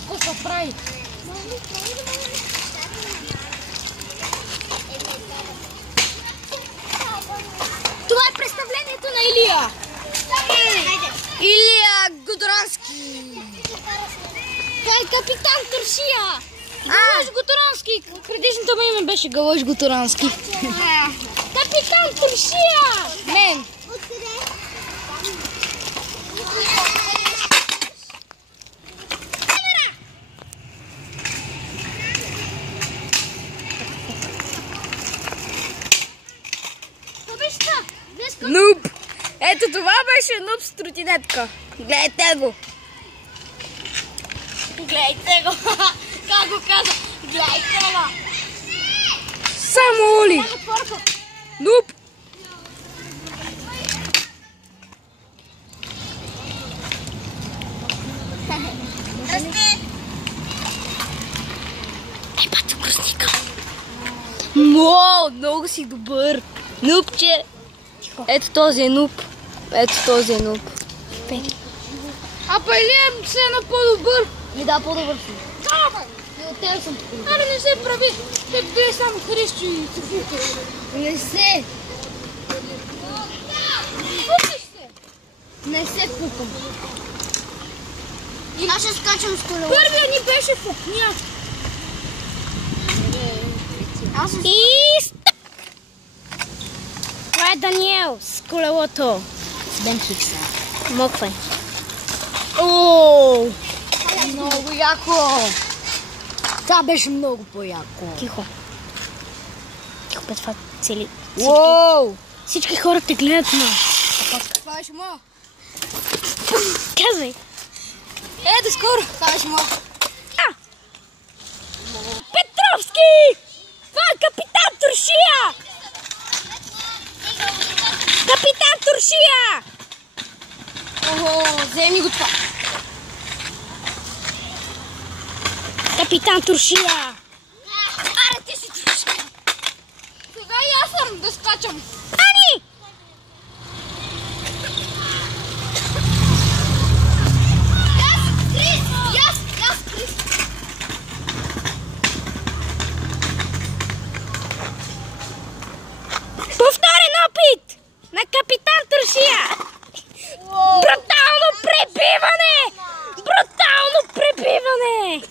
какво се прави. Това е представлението на Илия. Илия Гудорански. Той е капитан Туршия. Галош Гудорански. Предишното му име беше Галош Гудорански. Капитан Туршия. Мен. Нуб! Ето това беше нуб с тротинетка. Гледайте го. Гледайте го. Как го каза? Гледайте го. Само Оли. Нуб. Расти. Ебато вкусника. Много си добър. Нубче. Ето този е нуб. Ето този е нуб. А па Илия се е на по-добър. Ми да, по-добър си. Да, и от тебе съм по-добър. Аре не се прави. Те бие само Христо и Цифука. Не се. Пукаш се. Не се пукам. Аз ще скачам с колелото. Първия ни беше фукня. И стоп! Това е Даниел с колелото. С Бенхикса. Моквай. Ооо! Много яко! Това беше много по-яко. Тихо. Тихо, бе, това цели. Всички хора те гледат на. Това беше моя. Казвай. Ето скоро. Това беше моя. Петровски! Това е капитан Туршия! Капитан Туршия! Охо, вземи го това. Капитан Туршия! Аре, ти си Туршия! Сега и аз съм да скачам. Ани! Крис! Повторен опит на капитан Туршия! Брутално пребиване! Брутално пребиване!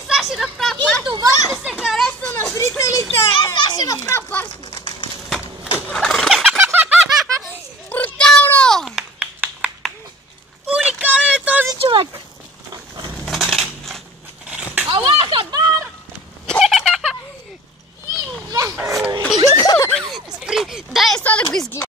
Сега ще направя парсни! И това ще се хареса на зрителите! Сега ще направя парсни! Брутално! Уникален е този човек! Аллах Акбар! Дай сега да го изгледам!